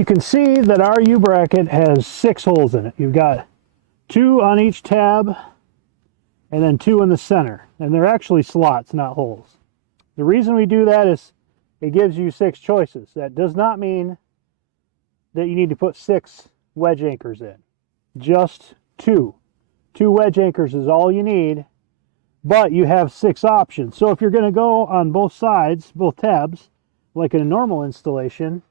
You can see that our U-bracket has 6 holes in it. You've got 2 on each tab and then 2 in the center. And they're actually slots, not holes. The reason we do that is it gives you 6 choices. That does not mean that you need to put 6 wedge anchors in. Just 2. 2 wedge anchors is all you need, but you have 6 options. So if you're going to go on both sides, both tabs, like in a normal installation,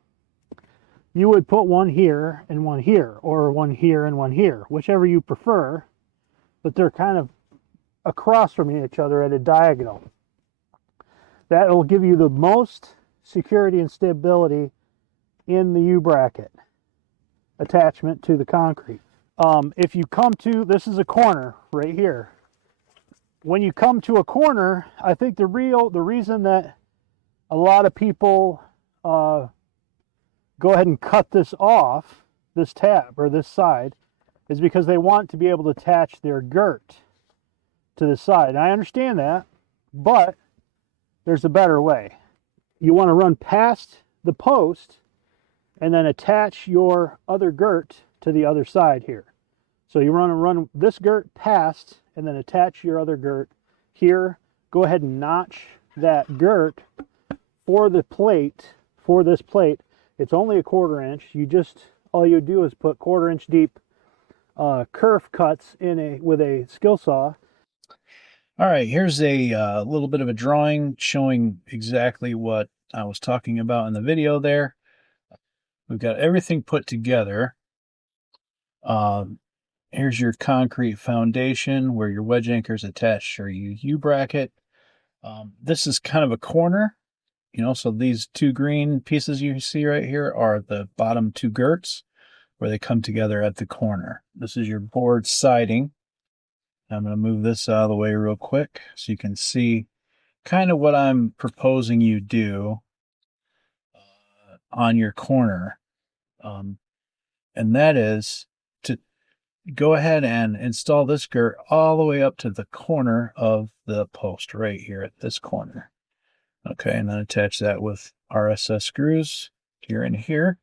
you would put one here and one here, or one here and one here, whichever you prefer, but they're kind of across from each other at a diagonal. That will give you the most security and stability in the U-bracket attachment to the concrete. If you come to, this is a corner right here. When you come to a corner, I think the reason that a lot of people go ahead and cut this off, this tab or this side, is because they want to be able to attach their girt to the side. And I understand that, but there's a better way. You want to run past the post and then attach your other girt to the other side here. So you want to run this girt past and then attach your other girt here. Go ahead and notch that girt for the plate, for this plate. It's only a 1/4 inch. All you do is put 1/4 inch deep kerf cuts in with a skill saw. All right, here's a little bit of a drawing showing exactly what I was talking about in the video there. We've got everything put together. Here's your concrete foundation where your wedge anchors attached or your U-bracket. This is kind of a corner. So these 2 green pieces you see right here are the bottom 2 girts where they come together at the corner. This is your board siding. I'm going to move this out of the way real quick so you can see kind of what I'm proposing you do on your corner. And that is to go ahead and install this girt all the way up to the corner of the post right here at this corner. Okay, and then attach that with RSS screws here and here.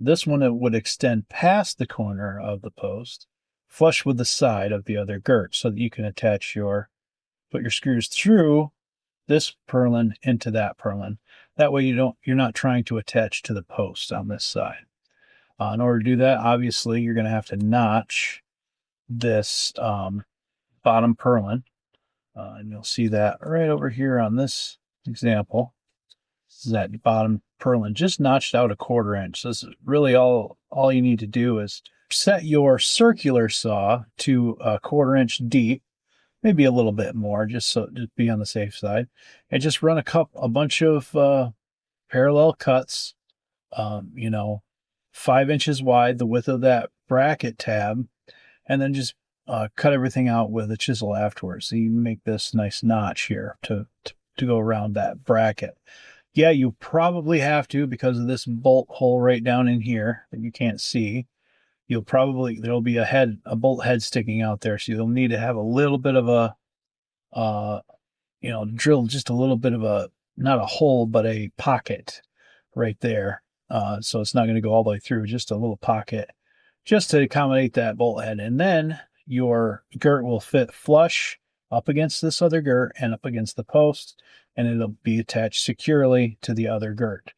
This one, it would extend past the corner of the post, flush with the side of the other girt, so that you can put your screws through this purlin into that purlin. That way you're not trying to attach to the post on this side. In order to do that, obviously you're going to have to notch this bottom purlin, and you'll see that right over here on this example. This is that bottom purlin just notched out a 1/4 inch. So this is really all you need to do is set your circular saw to a 1/4 inch deep, maybe a little bit more, just be on the safe side, and just run a bunch of parallel cuts, 5 inches wide, the width of that bracket tab, and then just cut everything out with a chisel afterwards. So you make this nice notch here to go around that bracket. Yeah, you probably have to, because of this bolt hole right down in here that you can't see. There'll be a bolt head sticking out there, so you'll need to have a little bit of a drill just a little bit of not a hole, but a pocket right there. So it's not going to go all the way through, just a little pocket just to accommodate that bolt head. And then your girt will fit flush up against this other girt and up against the post, and it'll be attached securely to the other girt.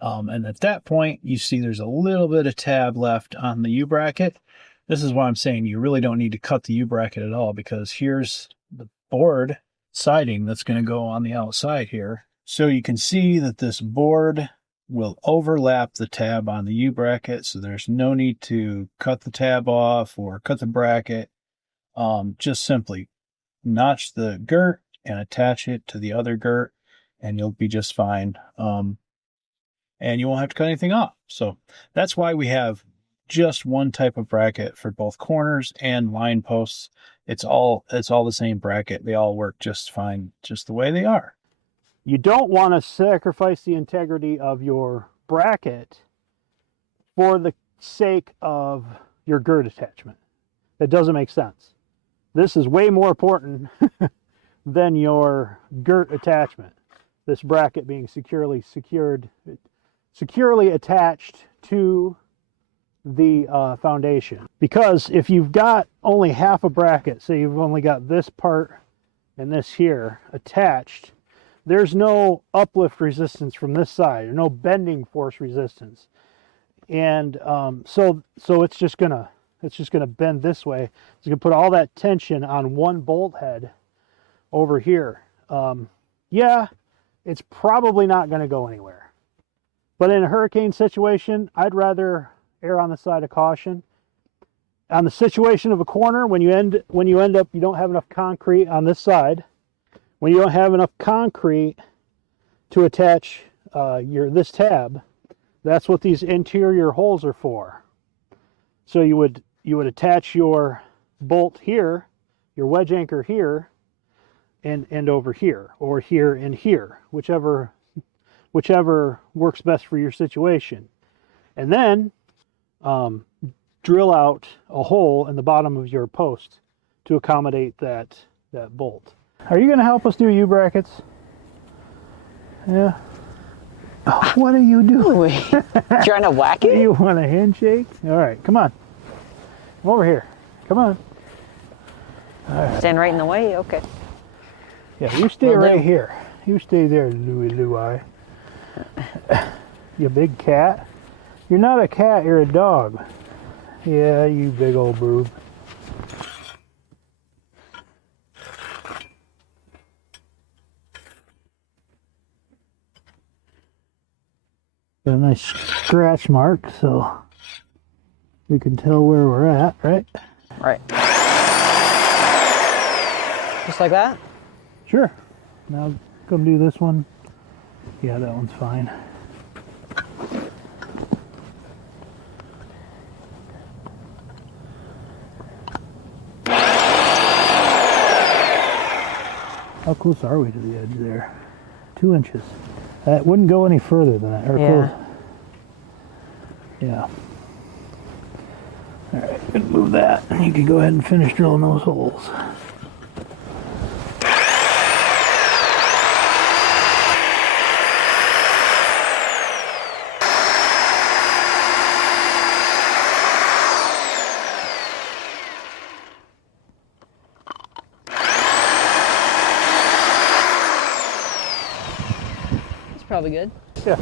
And at that point, you see there's a little bit of tab left on the U-bracket. This is why I'm saying you really don't need to cut the U-bracket at all, because here's the board siding that's going to go on the outside here. So you can see that this board will overlap the tab on the U-bracket, so there's no need to cut the tab off or cut the bracket. Just simply notch the girt and attach it to the other girt, and you'll be just fine. And you won't have to cut anything off. So that's why we have just one type of bracket for both corners and line posts. It's all the same bracket. They all work just fine, just the way they are. You don't want to sacrifice the integrity of your bracket for the sake of your girt attachment. It doesn't make sense. This is way more important than your girt attachment. This bracket being securely secured securely attached to the foundation. Because if you've got only half a bracket, say you've only got this part and this here attached, there's no uplift resistance from this side, or no bending force resistance, and so it's just gonna bend this way. It's gonna put all that tension on one bolt head over here. Yeah, it's probably not gonna go anywhere. But in a hurricane situation, I'd rather err on the side of caution. On the situation of a corner, when you end up, you don't have enough concrete on this side. When you don't have enough concrete to attach this tab, that's what these interior holes are for. So you would attach your bolt here, your wedge anchor here, and over here, or here and here, whichever works best for your situation. And then drill out a hole in the bottom of your post to accommodate that bolt. Are you going to help us do U-brackets? Yeah. Oh, what are you doing? Trying to whack it? You want a handshake? All right, come on. Come over here. Come on. All right. Stand right in the way? Okay. Yeah, you stay right here. You stay there, Louie. You big cat. You're not a cat, you're a dog. Yeah, you big old boob. Got a nice scratch mark, so we can tell where we're at, right? Right. Just like that? Sure. Now come do this one. Yeah, that one's fine. How close are we to the edge there? 2 inches. That wouldn't go any further than that. Or Yeah. close. Yeah. All right, good. Move that. You can go ahead and finish drilling those holes. Probably good. Yeah.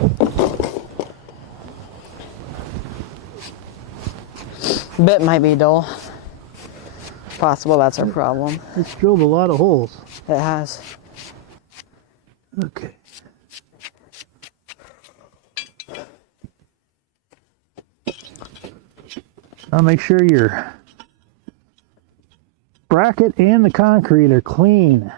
Bit might be dull. Possible that's our problem. It's drilled a lot of holes. It has. Okay. Now make sure your bracket and the concrete are clean.